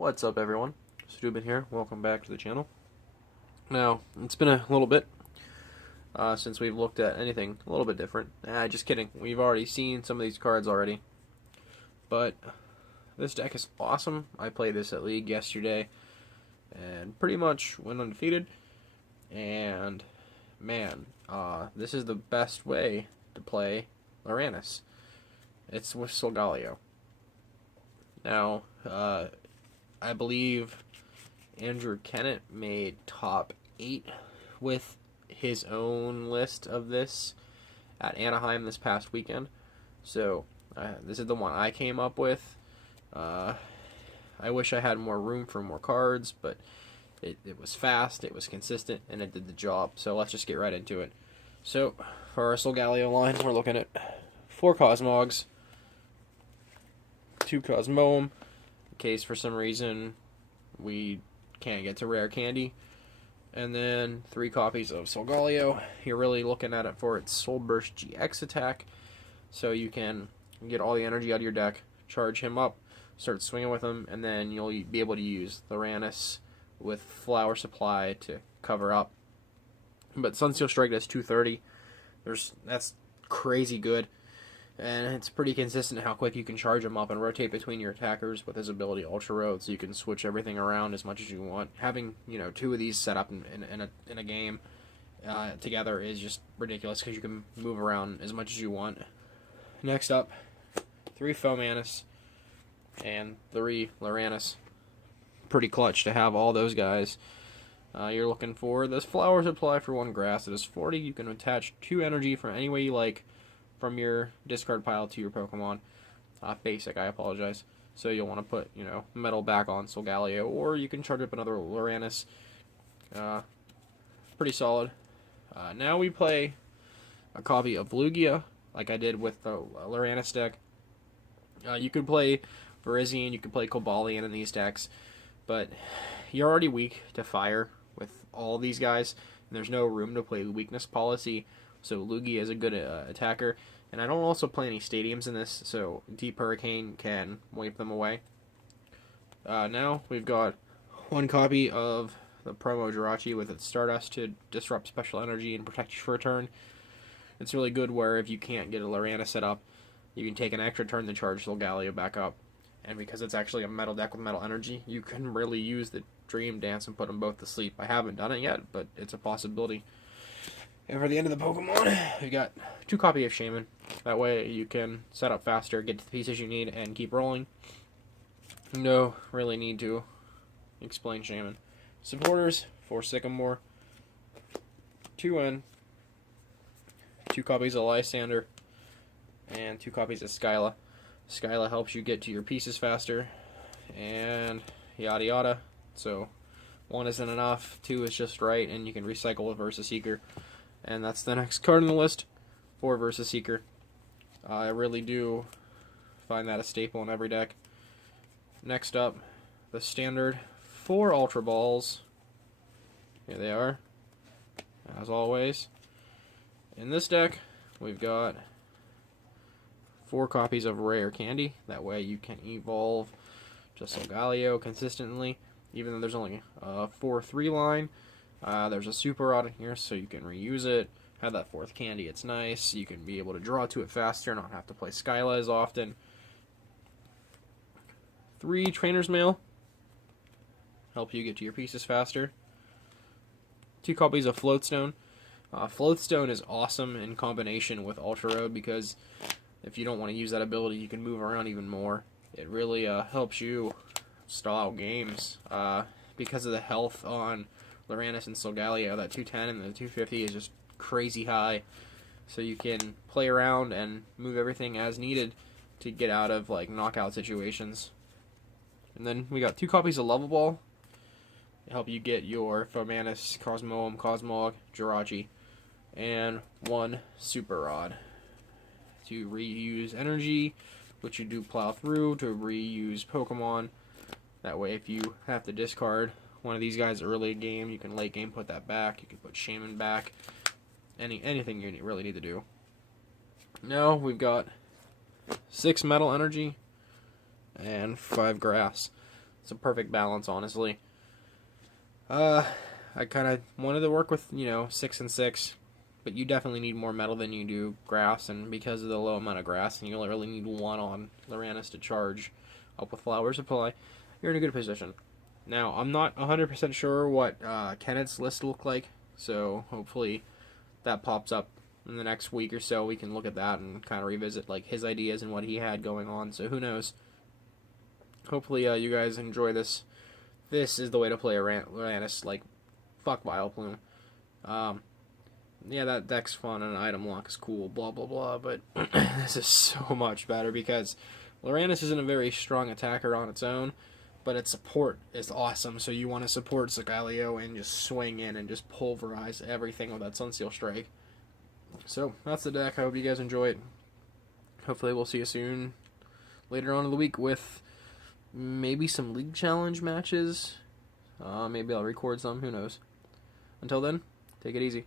What's up, everyone? Steuben here. Welcome back to the channel. Now, it's been a little bit since we've looked at anything a little bit different. Just kidding. We've already seen some of these cards already. But this deck is awesome. I played this at League yesterday and pretty much went undefeated. And, man, this is the best way to play Lurantis. It's with Solgaleo. Now, I believe Andrew Kennett made top 8 with his own list of this at Anaheim this past weekend. So, this is the one I came up with. I wish I had more room for more cards, but it was fast, it was consistent, and it did the job. So let's just get right into it. So, for our Solgaleo line, we're looking at 4 Cosmogs, 2 Cosmoem, in case for some reason we can't get to rare candy, and then 3 copies of Solgaleo. You're really looking at it for its Soul Burst GX attack, so you can get all the energy out of your deck, charge him up, start swinging with him, and then you'll be able to use Lurantis with Flower Supply to cover up. But Sunsteel Strike does 230. That's crazy good. And it's pretty consistent how quick you can charge him up and rotate between your attackers with his ability Ultra Road, so you can switch everything around as much as you want. Having 2 of these set up in a game together is just ridiculous because you can move around as much as you want. Next up, 3 Fomantis and 3 Lurantis. Pretty clutch to have all those guys. You're looking for this Flower Supply for 1 grass. It is 40. You can attach 2 energy from any way you like from your discard pile to your Pokemon. Basic, I apologize. So you'll want to put, Metal back on Solgaleo, or you can charge up another Lurantis. Pretty solid. Now we play a copy of Lugia, like I did with the Lurantis deck. You could play Virizion, you could play Cobalion in these decks, but you're already weak to fire with all these guys, and there's no room to play the weakness policy. So Lugia is a good attacker, and I don't also play any stadiums in this, so Deep Hurricane can wipe them away. Now we've got 1 copy of the promo Jirachi with its Stardust to disrupt special energy and protect you for a turn. It's really good where if you can't get a Lurantis set up, you can take an extra turn to charge Solgaleo back up. And because it's actually a metal deck with metal energy, you can really use the Dream Dance and put them both to sleep. I haven't done it yet, but it's a possibility. And for the end of the Pokemon, we got 2 copies of Shaman. That way you can set up faster, get to the pieces you need, and keep rolling. No really need to explain Shaman. Supporters, 4 Sycamore, 2 N, 2 copies of Lysander, and 2 copies of Skyla. Skyla helps you get to your pieces faster, and yada yada. So 1 isn't enough, 2 is just right, and you can recycle with Versus Seeker. And that's the next card on the list for Versus Seeker. I really do find that a staple in every deck. Next up, the standard 4 Ultra Balls. Here they are, as always. In this deck, we've got 4 copies of Rare Candy. That way you can evolve just Solgaleo consistently, even though there's only a 4-3 line. There's a Super Rod in here, so you can reuse it. Have that 4th candy, it's nice. You can be able to draw to it faster, not have to play Skyla as often. 3 Trainer's Mail. Help you get to your pieces faster. 2 copies of Floatstone. Floatstone is awesome in combination with Ultra Road, because if you don't want to use that ability, you can move around even more. It really helps you stall out games. Because of the health on Lurantis and Solgaleo, that 210 and the 250 is just crazy high, so you can play around and move everything as needed to get out of knockout situations. And then we got 2 copies of Level Ball to help you get your Fomantis, Cosmoem, Cosmog, Jirachi, and 1 Super Rod to reuse energy, which you do plow through to reuse Pokemon. That way if you have to discard one of these guys early game, you can late game put that back. You can put Shaman back. Anything you really need to do. Now we've got 6 Metal Energy and 5 Grass. It's a perfect balance, honestly. I kind of wanted to work with, 6 and 6, but you definitely need more metal than you do grass, and because of the low amount of grass, and you only really need 1 on Lurantis to charge up with Flower Supply, you're in a good position. Now, I'm not 100% sure what Kenneth's list look like, so hopefully that pops up in the next week or so. We can look at that and kind of revisit like his ideas and what he had going on, so who knows. Hopefully you guys enjoy this. This is the way to play a Lurantis, like, fuck Vileplume. Yeah, that deck's fun and item lock is cool, blah blah blah, but this is so much better because Lurantis isn't a very strong attacker on its own, but its support is awesome, so you want to support Solgaleo and just swing in and just pulverize everything with that Sunseal Strike. So, that's the deck. I hope you guys enjoy it. Hopefully we'll see you soon later on in the week with maybe some League Challenge matches. Maybe I'll record some, who knows. Until then, take it easy.